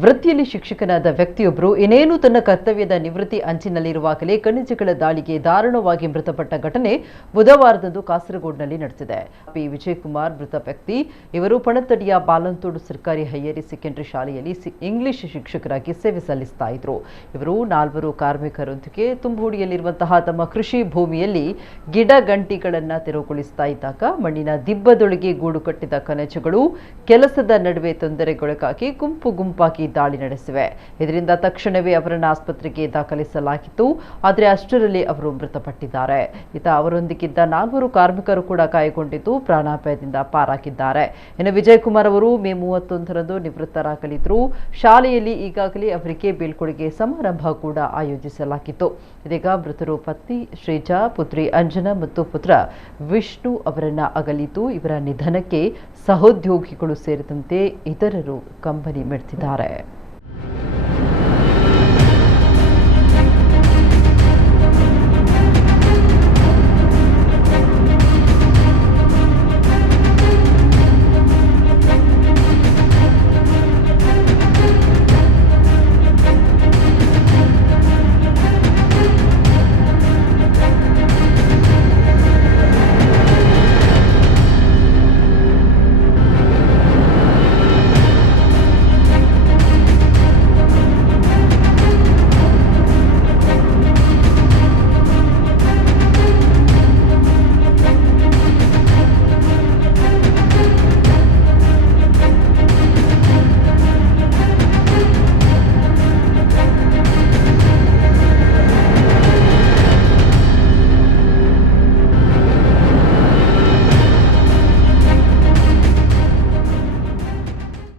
ವೃತ್ತಿಯಲ್ಲಿ ಶಿಕ್ಷಕನಾದ ವ್ಯಕ್ತಿಯೊಬ್ಬರು ಇನ್ನೇನು ತನ್ನ ಕರ್ತವ್ಯದ ನಿವೃತ್ತಿ ಅಂಚಿನಲ್ಲಿರುವಾಗಲೇ ಖನಿಜಗಳ ದಾಳಿಗೆ ದಾರುಣವಾಗಿ ಮೃತಪಟ್ಟ ಘಟನೆ ಬುಧವಾರದಂದು ಕಾಸರಗೋಡಿನಲ್ಲಿ ನಡೆದಿದೆ. ಪಿ ವಿಜಯಕುಮಾರ್ ಮೃತ ವ್ಯಕ್ತಿ. ಇವರು ಪಣತ್ತಡಿಯ ಬಾಲಂತೋಡು ಸರ್ಕಾರಿ ಹೈಯರ್ ಸೆಕೆಂಡರಿ ಶಾಲೆಯಲ್ಲಿ ಇಂಗ್ಲಿಷ್ ಶಿಕ್ಷಕರಾಗಿ ಸೇವೆ ಸಲ್ಲಿಸ್ತಾ ಇದ್ರು. ಇವರು 4 ಕಾರ್ಮಿಕರೊಂದಿಗೆ ತುಂಬುಡಿಯಲ್ಲಿರುವಂತಹ ತಮ್ಮ ಕೃಷಿ ಭೂಮಿಯಲ್ಲಿ ಗಿಡ ಗಂಟಿಗಳನ್ನು ತೆರವುಗೊಳಿಸ್ತಾ ಇದ್ದಾಗ ಮಣ್ಣಿನ ದಿಬ್ಬದೊಳಗೆ ಗೂಡು ಕಟ್ಟಿದ ಖನಿಜಗಳು ಕೆಲಸದ ನಡುವೆ ತೊಂದರೆಗೊಳಗಾಗಿ ಗುಂಪಾಗಿ ದಾಳಿ ನಡೆಸಿವೆ. ಇದರಿಂದ ತಕ್ಷಣವೇ ಅವರನ್ನು ಆಸ್ಪತ್ರೆಗೆ ದಾಖಲಿಸಲಾಗಿತ್ತು. ಆದರೆ ಅಷ್ಟರಲ್ಲಿ ಅವರು ಮೃತಪಟ್ಟಿದ್ದಾರೆ. ಅವರೊಂದಿಗಿದ್ದ 4 ಕಾರ್ಮಿಕರು ಕೂಡ ಗಾಯಗೊಂಡಿದ್ದು ಪ್ರಾಣಾಪಾಯದಿಂದ ಪಾರಾಗಿದ್ದಾರೆ. ಇನ್ನು ವಿಜಯಕುಮಾರ್ ಅವರು ಮೇ 31ರಂದು ನಿವೃತ್ತರಾಗಲಿದ್ರು. ಶಾಲೆಯಲ್ಲಿ ಈಗಾಗಲೇ ಅವರಿಗೆ ಬೀಳ್ಕೊಡುಗೆ ಸಮಾರಂಭ ಕೂಡ ಆಯೋಜಿಸಲಾಗಿತ್ತು. ಇದೀಗ ಮೃತರು ಪತ್ನಿ ಶ್ರೀಜಾ, ಪುತ್ರಿ ಅಂಜನಾ ಮತ್ತು ಪುತ್ರ ವಿಷ್ಣು ಅವರನ್ನ ಅಗಲಿದ್ದು ಇವರ ನಿಧನಕ್ಕೆ ಸಹೋದ್ಯೋಗಿಗಳು ಸೇರಿದಂತೆ ಇತರರು ಕಂಬನಿ ಮಿಡ್ತಿದ್ದಾರೆ.